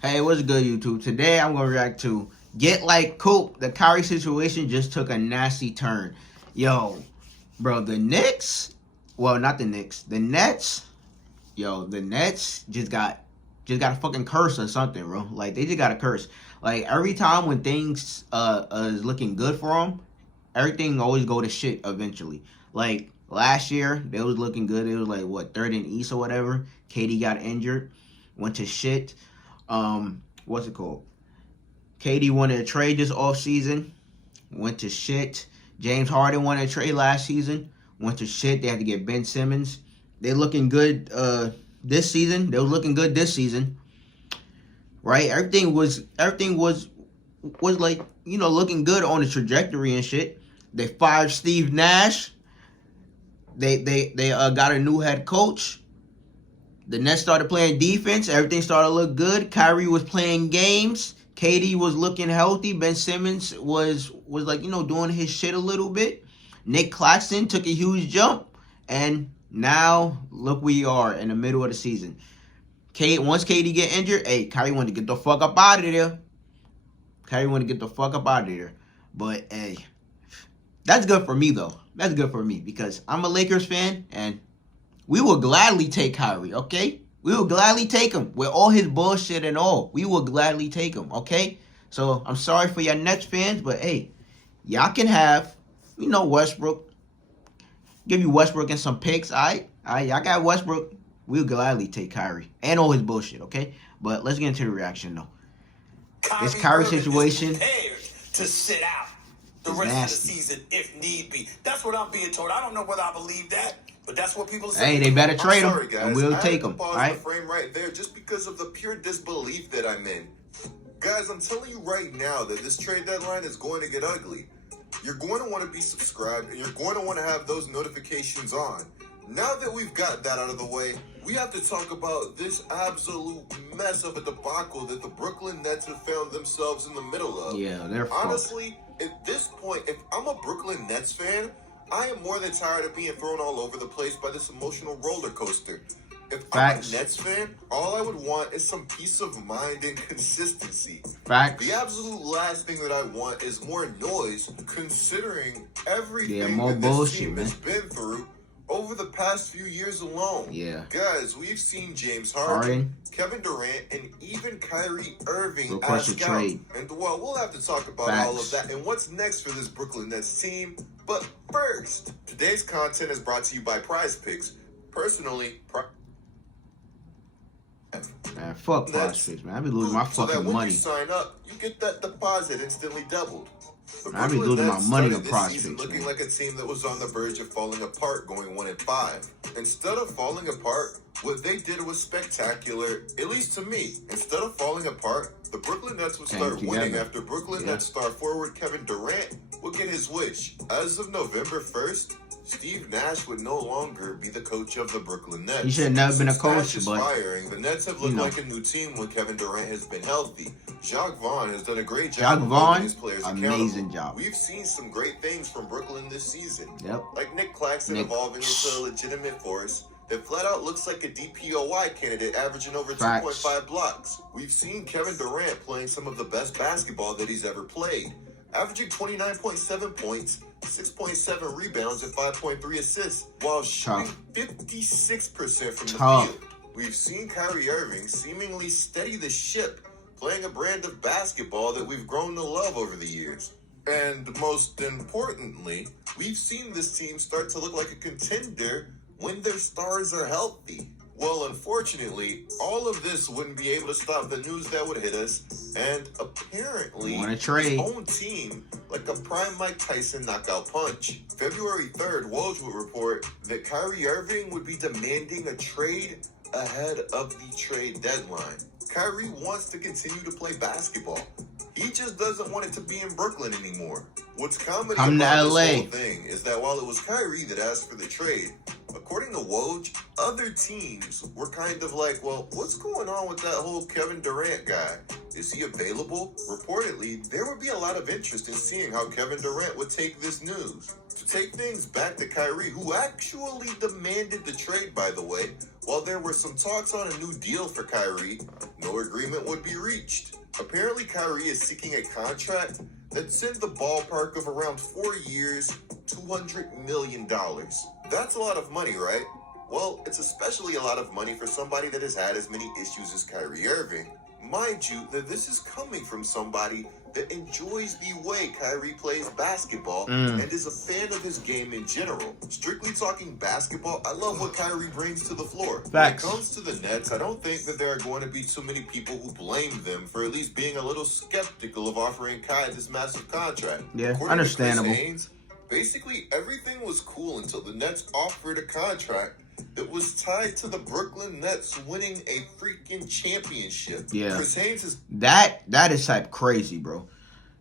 Hey, what's good, YouTube? Today I'm gonna react to Get Like Coop. The Kyrie situation just took a nasty turn. Yo, bro, the Knicks, well, not the Knicks, the Nets. Yo, the Nets just got a fucking curse or something, bro. Like they just got a curse. Like every time when things is looking good for them, everything always go to shit eventually. Like last year, they was looking good. It was like what, third in East or whatever. KD got injured, went to shit. What's it called? KD wanted a trade this offseason, went to shit. James Harden wanted a trade last season, went to shit. They had to get Ben Simmons. They're looking good this season. They were looking good this season, right? Everything was like, looking good on the trajectory and shit. They fired Steve Nash. They got a new head coach. The Nets started playing defense. Everything started to look good. Kyrie was playing games. KD was looking healthy. Ben Simmons was like, doing his shit a little bit. Nick Claxton took a huge jump. And now, look where you are in the middle of the season. Once KD get injured, hey, Kyrie wanted to get the fuck up out of there. But, hey, that's good for me, though. That's good for me because I'm a Lakers fan, and we will gladly take Kyrie, okay? We will gladly take him with all his bullshit and all. We will gladly take him, okay? So, I'm sorry for your Nets fans, but hey, y'all can have, Westbrook. Give you Westbrook and some picks, all right? All right, y'all got Westbrook. We'll gladly take Kyrie and all his bullshit, okay? But let's get into the reaction, though. This Kyrie situation is prepared to sit out the rest of the season if need be. That's what I'm being told. I don't know whether I believe that, but that's what people say. Hey, they better trade him, guys. and we'll take him. All right? The frame right there, just because of the pure disbelief that I'm in. Guys, I'm telling you right now that this trade deadline is going to get ugly. You're going to want to be subscribed, and you're going to want to have those notifications on. Now that we've got that out of the way, we have to talk about this absolute mess of a debacle that the Brooklyn Nets have found themselves in the middle of. Yeah, they're honestly, at this point, if I'm a Brooklyn Nets fan, I am more than tired of being thrown all over the place by this emotional roller coaster. If Facts. I'm a Nets fan, all I would want is some peace of mind and consistency. Facts. The absolute last thing that I want is more noise, considering everything more that this bullshit, team man. has been through over the past few years alone. Yeah. Guys, we've seen James Harden, Kevin Durant, and even Kyrie Irving request ask a trade. out. And, well, we'll have to talk about all of that and what's next for this Brooklyn Nets team. But first, today's content is brought to you by Prize Picks. Personally, man, fuck Prize Picks, man. I be losing my fucking when money. You sign up, you get that deposit instantly doubled. I be losing my money on Prize Picks, looking man. like a team that was on the verge of falling apart, going 1-5. Instead of falling apart, what they did was spectacular, at least to me. Instead of falling apart, the Brooklyn Nets would start winning after Brooklyn Nets star forward Kevin Durant would get his wish. As of November 1st, Steve Nash would no longer be the coach of the Brooklyn Nets. He should have never been a coach, Nash but firing, the Nets have looked like a new team when Kevin Durant has been healthy. Jacques Vaughn has done a great job of holding his players amazing job. We've seen some great things from Brooklyn this season. Yep. Like Nick Claxton evolving into a legitimate force that flat out looks like a DPOY candidate averaging over 2.5 blocks. We've seen Kevin Durant playing some of the best basketball that he's ever played, averaging 29.7 points, 6.7 rebounds, and 5.3 assists, while shooting 56% from the field. We've seen Kyrie Irving seemingly steady the ship, playing a brand of basketball that we've grown to love over the years. And most importantly, we've seen this team start to look like a contender when their stars are healthy. Well, unfortunately, all of this wouldn't be able to stop the news that would hit us, and apparently, his own team, like a prime Mike Tyson knockout punch. February 3rd, Woj would report that Kyrie Irving would be demanding a trade ahead of the trade deadline. Kyrie wants to continue to play basketball. He just doesn't want it to be in Brooklyn anymore. What's comedy about this whole thing is that while it was Kyrie that asked for the trade, according to Woj, other teams were kind of like, well, what's going on with that whole Kevin Durant guy? Is he available? Reportedly, there would be a lot of interest in seeing how Kevin Durant would take this news. To take things back to Kyrie, who actually demanded the trade, by the way, while there were some talks on a new deal for Kyrie, no agreement would be reached. Apparently, Kyrie is seeking a contract that's in the ballpark of around 4 years, $200 million. That's a lot of money, right? Well, it's especially a lot of money for somebody that has had as many issues as Kyrie Irving. Mind you, that this is coming from somebody that enjoys the way Kyrie plays basketball and is a fan of his game in general. Strictly talking basketball, I love what Kyrie brings to the floor. Facts. When it comes to the Nets, I don't think that there are going to be too many people who blame them for at least being a little skeptical of offering Kai this massive contract. Yeah, According understandable. to Chris Haynes, basically everything was cool until the Nets offered a contract that was tied to the Brooklyn Nets winning a freaking championship. Yeah. Chris Haynes is That is type crazy, bro.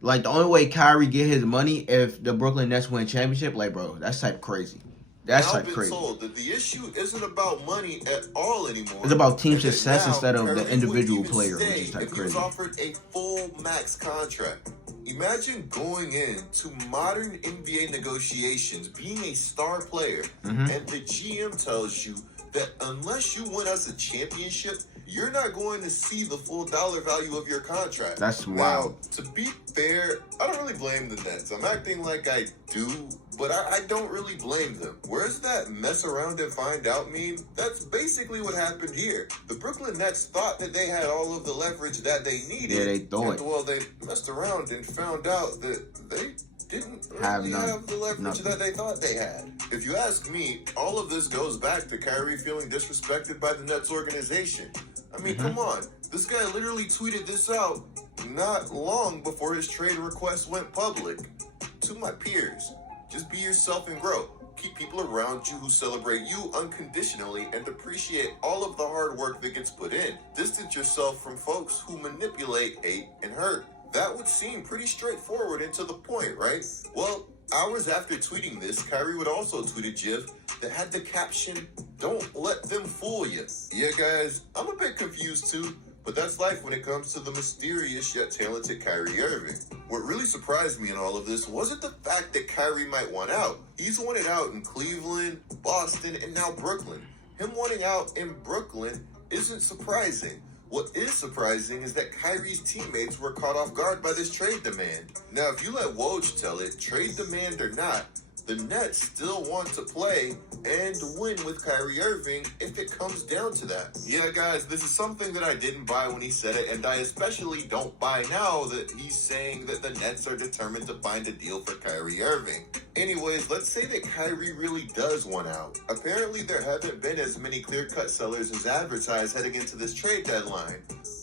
Like, the only way Kyrie get his money if the Brooklyn Nets win championship, like, bro, that's type crazy. That's now type been crazy. told that the issue isn't about money at all anymore. It's about team and that success now instead of Kyrie the individual wouldn't player, even which is stay type if he was crazy. offered a full max contract. Imagine going into modern NBA negotiations, being a star player, and the GM tells you that unless you win us a championship, you're not going to see the full dollar value of your contract. That's wild. Now, to be fair, I don't really blame the Nets. I'm acting like I do, but I don't really blame them. Where's that mess around and find out meme? That's basically what happened here. The Brooklyn Nets thought that they had all of the leverage that they needed. Yeah, they thought. And, well, they messed around and found out that they didn't really have the leverage that they thought they had. If you ask me, all of this goes back to Kyrie feeling disrespected by the Nets organization. I mean, come on. This guy literally tweeted this out not long before his trade request went public. To my peers, just be yourself and grow. Keep people around you who celebrate you unconditionally and appreciate all of the hard work that gets put in. Distance yourself from folks who manipulate, hate, and hurt. That would seem pretty straightforward and to the point, right? Well, hours after tweeting this, Kyrie would also tweet a GIF that had the caption, "Don't let them fool you." Yeah, guys, I'm a bit confused too, but that's life when it comes to the mysterious yet talented Kyrie Irving. What really surprised me in all of this wasn't the fact that Kyrie might want out. He's wanted out in Cleveland, Boston, and now Brooklyn. Him wanting out in Brooklyn isn't surprising. What is surprising is that Kyrie's teammates were caught off guard by this trade demand. Now, if you let Woj tell it, trade demand or not, the Nets still want to play and win with Kyrie Irving if it comes down to that. Yeah, guys, this is something that I didn't buy when he said it, and I especially don't buy now that he's saying that the Nets are determined to find a deal for Kyrie Irving. Anyways, let's say that Kyrie really does want out. Apparently, there haven't been as many clear-cut sellers as advertised heading into this trade deadline,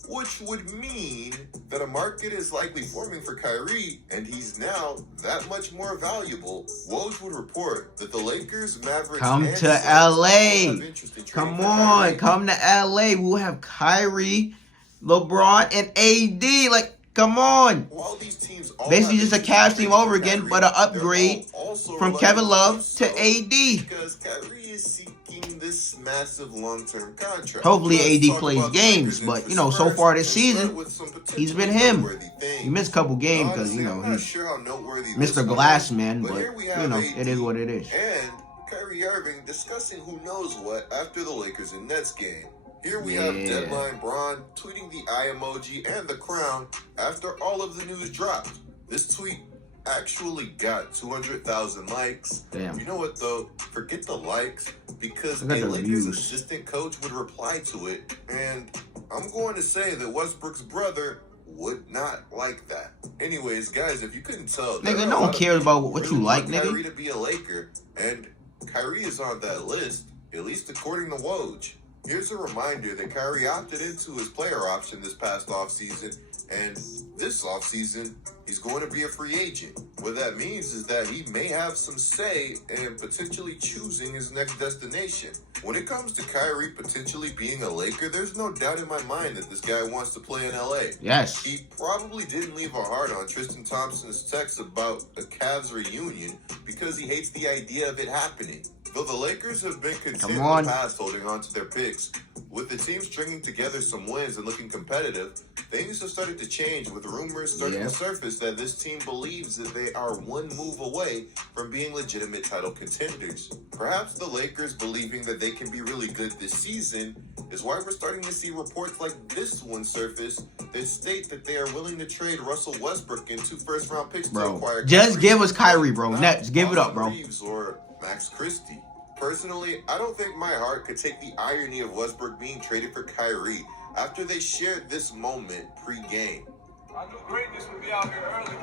which would mean that a market is likely forming for Kyrie, and he's now that much more valuable. Woj would report that the Lakers, Mavericks, Come and to Suns LA. have interest in trading Come for on, Kyrie. come to LA. We'll have Kyrie, LeBron, and AD. Like, come on. While these teams all Basically have just a interest in Cavs team trading over for again, Kyrie, but an they're upgrade all also from reluctant Kevin Love do to so AD. Because Kyrie is seeking this massive long-term contract. Hopefully Let's AD talk plays about the games, Lakers' but, interest you know, so first far this and start season, with some he's been potentially him. noteworthy things. He missed a couple games because, you know, Honestly, I'm not he's sure how noteworthy Mr. this one Glass is, Man, but, here we have you know, AD it is what it is. and Kyrie Irving discussing who knows what after the Lakers and Nets game. Here we have Yeah. Deadline Braun tweeting the eye emoji and the crown after all of the news dropped. This tweet actually got 200,000 likes. Damn. You know what though? Forget the likes, because a Look at the Lakers views. assistant coach would reply to it, and I'm going to say that Westbrook's brother would not like that. Anyways, guys, if you couldn't tell, there Nigga, are a no lot one of cares people about who what really you like, want nigga. Kyrie to be a Laker, and Kyrie is on that list, at least according to Woj. Here's a reminder that Kyrie opted into his player option this past offseason, and this offseason, he's going to be a free agent. What that means is that he may have some say in potentially choosing his next destination. When it comes to Kyrie potentially being a Laker, there's no doubt in my mind that this guy wants to play in LA. Yes. He probably didn't leave a heart on Tristan Thompson's text about a Cavs reunion because he hates the idea of it happening. Though the Lakers have been content in Come on. the past holding on to their picks, with the team stringing together some wins and looking competitive, things have started to change with rumors starting to surface that this team believes that they are one move away from being legitimate title contenders. Perhaps the Lakers believing that they can be really good this season is why we're starting to see reports like this one surface that state that they are willing to trade Russell Westbrook and 2 first-round picks to acquire just Kyrie. give us Kyrie, bro. Next, give it up, bro. Reeves or Max Christie. Personally, I don't think my heart could take the irony of Westbrook being traded for Kyrie after they shared this moment pre-game. I knew greatness would be out here early.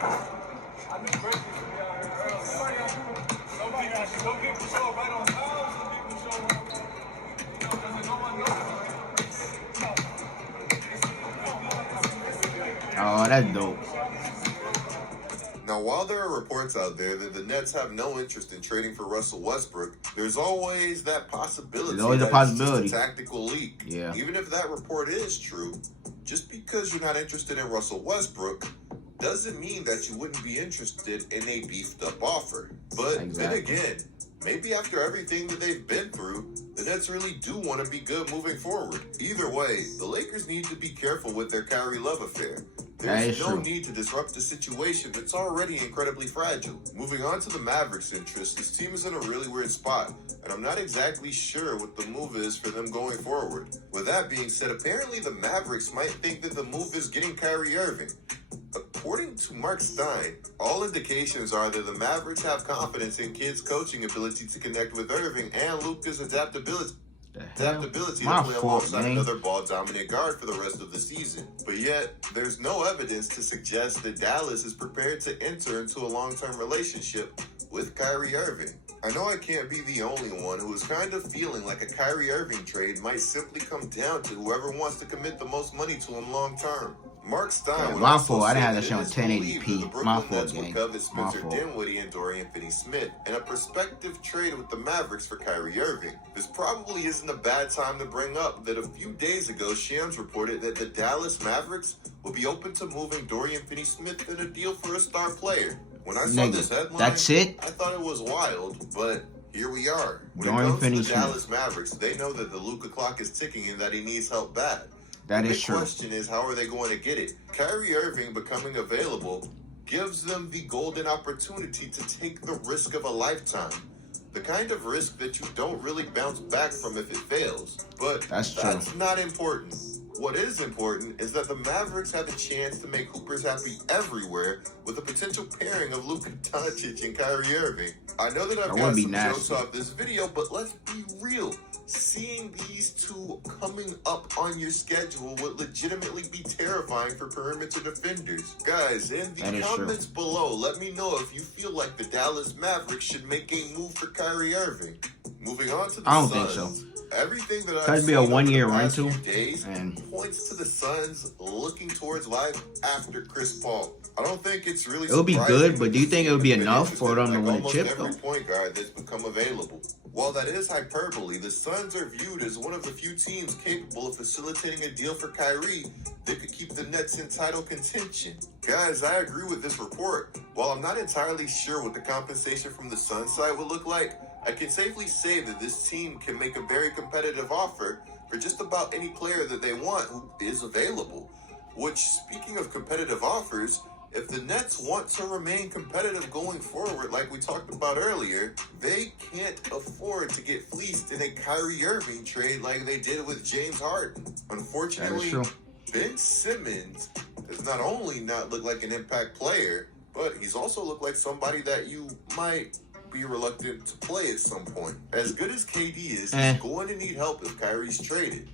I knew greatness would be out here early. Don't get control right on time. Don't get control right on no one knows. Oh, that's dope. Now, while there are reports out there that the Nets have no interest in trading for Russell Westbrook, there's always that possibility. There's always a possibility. It's just a tactical leak. Yeah. Even if that report is true, just because you're not interested in Russell Westbrook doesn't mean that you wouldn't be interested in a beefed up offer. But then again, maybe after everything that they've been through, the Nets really do want to be good moving forward. Either way, the Lakers need to be careful with their Kyrie Love affair. There's no need to disrupt a situation that's already incredibly fragile. Moving on to the Mavericks' interest, this team is in a really weird spot, and I'm not exactly sure what the move is for them going forward. With that being said, apparently the Mavericks might think that the move is getting Kyrie Irving. According to Mark Stein, all indications are that the Mavericks have confidence in Kidd's coaching ability to connect with Irving and Luka's adaptability to play alongside another ball-dominant guard for the rest of the season. But yet, there's no evidence to suggest that Dallas is prepared to enter into a long-term relationship with Kyrie Irving. I know I can't be the only one who is kind of feeling like a Kyrie Irving trade might simply come down to whoever wants to commit the most money to him long-term. Mark Stein, my fault. I didn't have that show on 1080p. My fault, gang. My fault. Dinwiddie and Dorian Finney-Smith, and a prospective trade with the Mavericks for Kyrie Irving. This probably isn't a bad time to bring up that a few days ago, Shams reported that the Dallas Mavericks would be open to moving Dorian Finney-Smith in a deal for a star player. When I saw this headline, that's it? I thought it was wild, but here we are. When Dorian it comes to the Finney-Smith. Dallas Mavericks, they know that the Luka clock is ticking and that he needs help bad. That is true. The question is, how are they going to get it? Kyrie Irving becoming available gives them the golden opportunity to take the risk of a lifetime. The kind of risk that you don't really bounce back from if it fails. But that's not important. What is important is that the Mavericks have a chance to make hoopers happy everywhere with a potential pairing of Luka Doncic and Kyrie Irving. I know that I've got some jokes off this video, but let's be real. Seeing these two coming up on your schedule would legitimately be terrifying for perimeter defenders. Guys, in the comments below, let me know if you feel like the Dallas Mavericks should make a move for Kyrie Irving. Moving on to the Suns. I don't think so. Everything that I've seen over the past few days points to the Suns looking towards life after Chris Paul. I don't think it's really. It would be good, but do you think it would be enough for them to win a chip? Every point guard that's become available. While that is hyperbole, the Suns are viewed as one of the few teams capable of facilitating a deal for Kyrie that could keep the Nets in title contention. Guys, I agree with this report. While I'm not entirely sure what the compensation from the Suns side would look like, I can safely say that this team can make a very competitive offer for just about any player that they want who is available. Which, speaking of competitive offers, if the Nets want to remain competitive going forward, like we talked about earlier, they can't afford to get fleeced in a Kyrie Irving trade like they did with James Harden. Unfortunately, Ben Simmons does not only not look like an impact player, but he's also looked like somebody that you might be reluctant to play at some point. As good as KD is, he's going to need help if Kyrie's traded.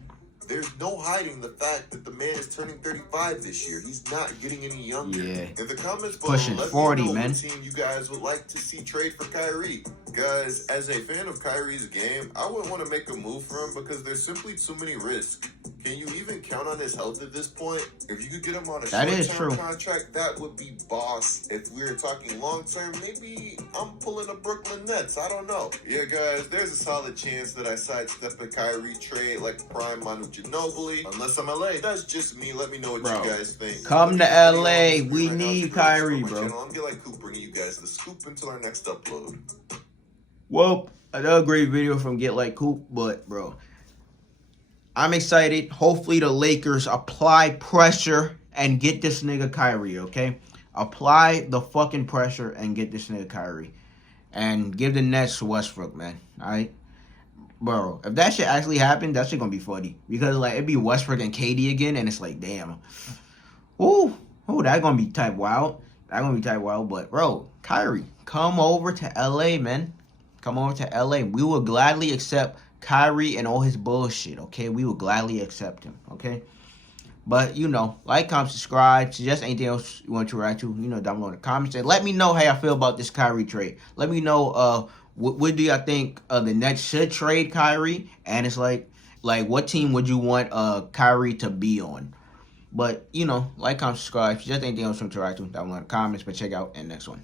There's no hiding the fact that the man is turning 35 this year. He's not getting any younger. In the comments below, pushing 40, man. What team you guys would like to see trade for Kyrie. Guys, as a fan of Kyrie's game, I wouldn't want to make a move for him because there's simply too many risks. Can you even count on his health at this point? If you could get him on a short-term contract, that would be boss. If we were talking long-term, maybe I'm pulling the Brooklyn Nets. I don't know. Yeah, guys, there's a solid chance that I sidestep a Kyrie trade like prime Manu Ginobili. Unless I'm LA. That's just me. Let me know what you guys think. Come to LA. We need Kyrie, bro. I'm Get Like Cooper, bringing you guys the scoop until our next upload. Well, another great video from Get Like Coop, but bro, I'm excited. Hopefully the Lakers apply pressure and get this nigga Kyrie, okay? Apply the fucking pressure and get this nigga Kyrie. And give the Nets to Westbrook, man. Alright? Bro, if that shit actually happened, that shit gonna be funny. Because like it'd be Westbrook and KD again, and it's like, damn. Ooh, that gonna be type wild. That gonna be type wild. But bro, Kyrie, come over to LA, man. Come over to LA. We will gladly accept Kyrie and all his bullshit, okay? We will gladly accept him, okay? But, you know, like, comment, subscribe. Suggest anything else you want to react to, you know, down below in the comments. And let me know how y'all feel about this Kyrie trade. Let me know, what do y'all think the Nets should trade Kyrie? And it's like, what team would you want Kyrie to be on? But, you know, like, comment, subscribe. Suggest anything else you want to react to down below in the comments. But check out the next one.